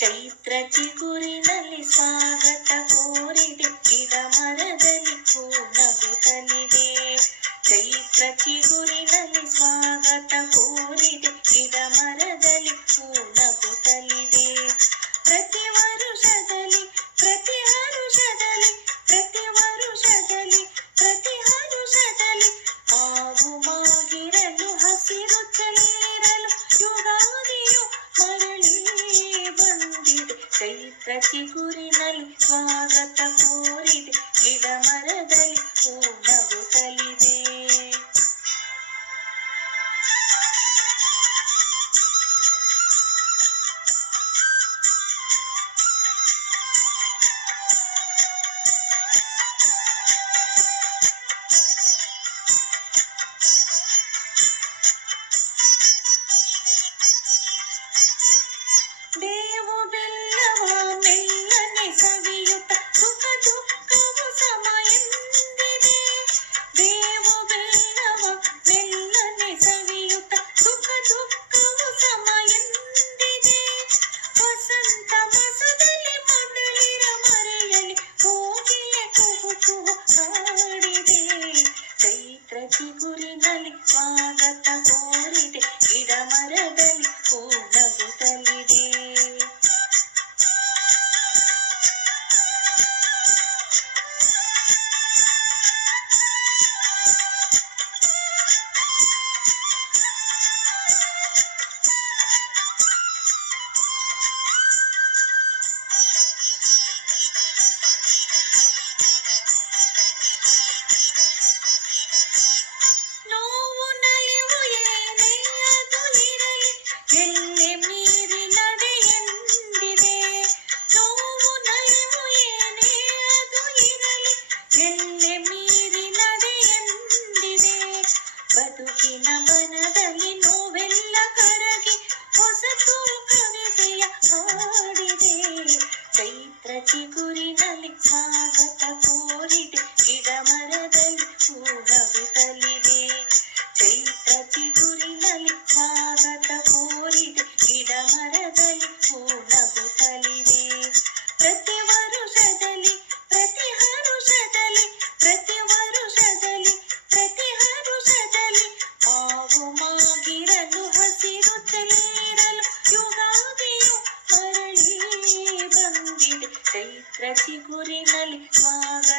ಚೈತ್ರ ಚಿಗುರಿನಲ್ಲಿ ಸ್ವಾಗತ ಕೋರಿದೆ, ಗಿಡ ಮರದಲ್ಲಿ ಹೂ ನಗುತ್ತಲಿದೆ. ಚೈತ್ರ ಚಿಗುರಿನಲ್ಲಿ ಸ್ವಾಗತ ಕೋರಿದೆ, ಗಿಡ ಮರದಲ್ಲಿ ಹೂ ನಗುತ್ತಲಿದೆ. ಪ್ರತಿ ವರುಷದಲ್ಲಿ ಪ್ರತಿ ಹರುಷದಲ್ಲಿ ಪ್ರತಿ ವರುಷದಲ್ಲಿ ಪ್ರತಿ ಹರುಷದಲ್ಲಿ ಆವು ಮಾಗಿರಲು ಹಸಿರು ಚೆಲ್ಲಿರಲು ಯುಗಾದಿಯು ಮರಳಿ ಬಂದಿದೆ. ಚೈತ್ರ ಚಿಗುರಿನಲ್ಲಿ ಸ್ವಾಗತ ಕೋರಿದೆ, ಗಿಡ ಮರದಲ್ಲಿ ಹೂ ನಗುತ್ತಲಿದೆ. ಬೇವು ಬೆಲ್ಲವ ಮೆಲ್ಲನೆ ಸವಿಯುತ್ತ ಸುಖ ದುಃಖವು ಸಮ ಎಂದಿದೆ. ಬೇವು ಬೆಲ್ಲವ ಮೆಲ್ಲನೆ ಸವಿಯುತ್ತ ಸುಖ ದುಃಖವು ಸಮ ಎಂದಿದೆ. ವಸಂತ ಮಾಸದಲ್ಲಿ ಮದಳಿರ ಮರೆಯಲಿ ಕೋಗಿಲೆ ಕುಹು ಕುಹು ಹಾಡಿದೆ. ಚೈತ್ರ ಚಿಗುರಿನಲ್ಲಿ ಸ್ವಾಗತ ಕೋರಿದೆ, ಗಿಡ ಮರದಲ್ಲಿ ಹೂ ನಗುತ್ತಲಿದೆ. ನೋವು ನಲಿವು ಏನೇ ಅದು ಇರಲಿ, ಎಲ್ಲೆ ಮೀರಿ ನಡೆ ಎಂದಿದೆ. ನೋವು ನಲಿವು ಏನೇ ಅದು ಇರಲಿ, ಎಲ್ಲೆ ಮೀರಿ ನಡೆ ಎಂದಿದೆ. ಬದುಕಿನ ಬನದಲ್ಲಿ ನೋವೆಲ್ಲ ಕರಗಿ ಹೊಸತು ಕವಿತೆಯ ಹಾಡಿದೆ. ಚೈತ್ರ ಚಿಗುರಿನಲ್ಲಿ ಸ್ವಾಗತ ಕೋರಿದೆ, ಗಿಡ ಮರದಲ್ಲಿ ಹೂ ನಗುತ್ತಲಿದೆ. ಚೈತ್ರ ಚಿಗುರಿನಲ್ಲಿ ಸ್ವಾಗತ ಕೋರಿದೆ, ಗಿಡ ಮರದಲ್ಲಿ ಹೂ ನಗುತ್ತಲಿದೆ. ಪ್ರತಿ ವರುಷದಲ್ಲಿ ಪ್ರತಿ ಹರುಷದಲ್ಲಿ ಪ್ರತಿ ವರುಷದಲ್ಲಿ ಪ್ರತಿ ಹರುಷದಲ್ಲಿ ಆವು ಮಾಗಿರಲು ಹಸಿರು ಚೆಲ್ಲಿರಲು ಯುಗಾದಿಯು ಮರಳಿ ಬಂದಿದೆ. ಚೈತ್ರ ಚಿಗುರಿನಲ್ಲಿ ಸ್ವಾಗತ